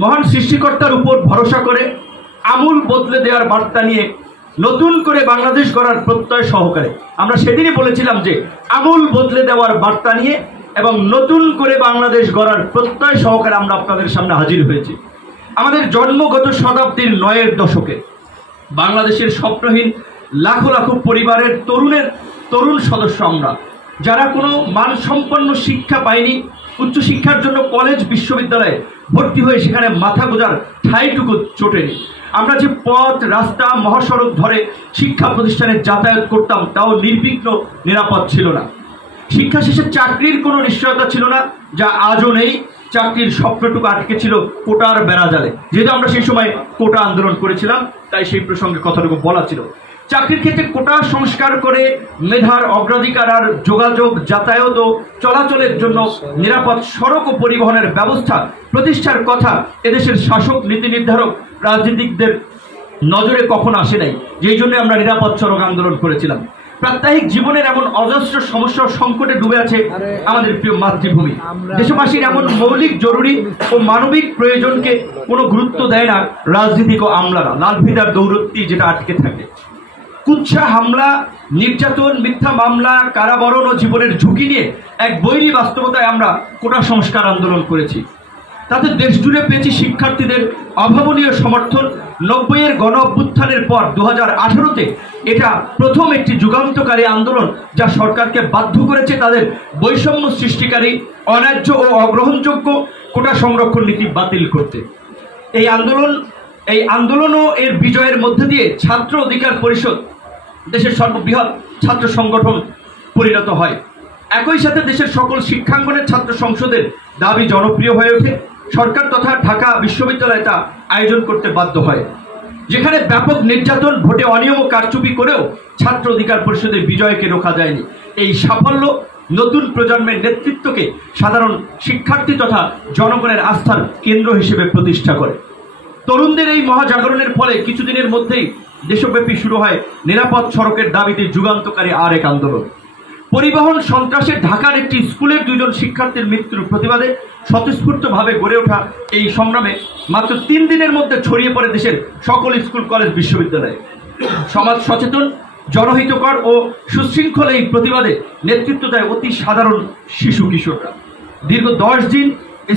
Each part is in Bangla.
মহান সৃষ্টিকর্তার উপর ভরসা করে আমূল বদলে দেওয়ার বার্তা নিয়ে নতুন করে বাংলাদেশ গড়ার প্রত্যয় সহকারে আমরা সেদিনই বলেছিলাম যে আমূল বদলে দেওয়ার বার্তা নিয়ে এবং নতুন করে বাংলাদেশ গড়ার প্রত্যয় সহকারে আমরা আপনাদের সামনে হাজির হয়েছি। আমাদের জন্মগত শতাব্দীর 9-এর দশকে বাংলাদেশের স্বপ্নহীন লাখো লাখো পরিবারের তরুণ সদস্য আমরা, যারা কোনো মানসম্পন্ন শিক্ষা পায়নি, উচ্চশিক্ষার জন্য কলেজ বিশ্ববিদ্যালয়ে ভর্তি হয়ে সেখানে মাথা গোঁজার ঠাঁইটুকু চটেনি। আমরা যে পথ রাস্তা মহাসড়ক ধরে শিক্ষা প্রতিষ্ঠানে যাতায়াত করতাম তাও নির্বিঘ্ন নিরাপদ ছিল না। শিক্ষা শেষে চাকরির কোনো নিশ্চয়তা ছিল না, যা আজও নেই। চাকরির স্বপ্নটুকু আটকে ছিল কোটার বেড়াজালে। যেহেতু আমরা সেই সময় কোটা আন্দোলন করেছিলাম তাই সেই প্রসঙ্গে কথাটুকু বলা ছিল। চাকরির ক্ষেত্রে কোটা সংস্কার করে মেধার অগ্রাধিকার আর যোগাযোগ যাতায়াত ও চলাচলের জন্য নিরাপদ সড়ক ও পরিবহনের ব্যবস্থা প্রতিষ্ঠার কথা এদেশের শাসক নীতি নির্ধারক রাজনীতিকদের নজরে কখনো আসে নাই, যেই জন্য আমরা নিরাপদ সড়ক আন্দোলন করেছিলাম। প্রাত্যহিক জীবনের এমন অজস্র সমস্যা সংকটে ডুবে আছে আমাদের প্রিয় মাতৃভূমি। দেশবাসীর এমন মৌলিক জরুরি ও মানবিক প্রয়োজনকে কোনো গুরুত্ব দেয় না রাজনীতিক ও আমলারা। লালফিতার দৌরত্তি যেটা আটকে থাকে, কুৎসা হামলা, নির্যাতন, মিথ্যা মামলা, কারাবরণ ও জীবনের ঝুঁকি নিয়ে এক বৈরী বাস্তবতায় আমরা কোটা সংস্কার আন্দোলন করেছি। তাতে দেশ জুড়ে পেয়েছি শিক্ষার্থীদের অভাবনীয় সমর্থন। 90-এর গণ অভ্যুত্থানের পর 2018-তে এটা প্রথম একটি যুগান্তকারী আন্দোলন যা সরকারকে বাধ্য করেছে তাদের বৈষম্য সৃষ্টিকারী, অন্যায্য ও অগ্রহণযোগ্য কোটা সংরক্ষণ নীতি বাতিল করতে। এই আন্দোলন ও এর বিজয়ের মধ্যে দিয়ে ছাত্র অধিকার পরিষদ দেশের সর্ববৃহৎ ছাত্র সংগঠন পরিণত হয়। একই সাথে দেশের সকল শিক্ষাঙ্গনের ছাত্র সংসদের দাবি জনপ্রিয় হয়ে ওঠে। সরকার তথা ঢাকা বিশ্ববিদ্যালয় তা আয়োজন করতে বাধ্য হয়। যেখানে ব্যাপক নির্যাতন, ভোটে অনিয়ম ও কারচুপি করেও ছাত্র অধিকার পরিষদের বিজয়কে রোখা যায়নি। এই সাফল্য নতুন প্রজন্মের নেতৃত্বকে সাধারণ শিক্ষার্থী তথা জনগণের আস্থার কেন্দ্র হিসেবে প্রতিষ্ঠা করে। তরুণদের এই মহাজাগরণের ফলে কিছুদিনের মধ্যেই দেশব্যাপী শুরু হয় নিরাপদ সড়কের দাবিতে যুগান্তকারী আর এক আন্দোলন। পরিবহন সন্ত্রাসে ঢাকার একটি স্কুলের 2 শিক্ষার্থীর মৃত্যুর প্রতিবাদে স্বতঃস্ফূর্তভাবে গড়ে ওঠা এই সংগ্রামে মাত্র 3 দিনের মধ্যে ছড়িয়ে পড়ে দেশের সকল স্কুল, কলেজ, বিশ্ববিদ্যালয়ে। সমাজ সচেতন, জনহিতকর ও সুশৃঙ্খল এই প্রতিবাদে নেতৃত্ব দেয় অতি সাধারণ শিশু কিশোররা। দীর্ঘ 10 দিন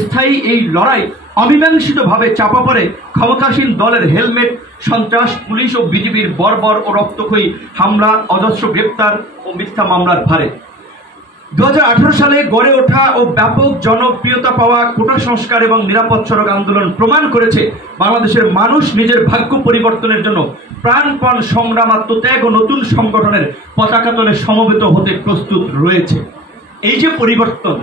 স্থায়ী এই লড়াই অমীমাংসিতভাবে চাপা পড়ে ক্ষমতাসীন দলের হেলমেট, সন্ত্রাস, পুলিশ ও বিজিবির বর্বর ও রক্তক্ষয়ী হামলা, অজস্র গ্রেপ্তার ও মিথ্যা মামলার ভারে। 2018 সালে গড়ে ওঠা ও ব্যাপক জনপ্রিয়তা পাওয়া কোটা সংস্কার এবং নিরাপদ সড়ক আন্দোলন প্রমাণ করেছে বাংলাদেশের মানুষ নিজের ভাগ্য পরিবর্তনের জন্য প্রাণপণ সংগ্রাম, আত্মত্যাগ ও নতুন সংগঠনের পতাকা তলে সমবেত হতে প্রস্তুত রয়েছে। এই যে পরিবর্তন,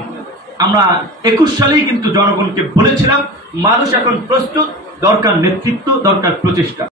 আমরা 21 সালেই কিন্তু জনগণকে বলেছিলাম মানুষ এখন প্রস্তুত, দরকার নেতৃত্ব, দরকার প্রচেষ্টা।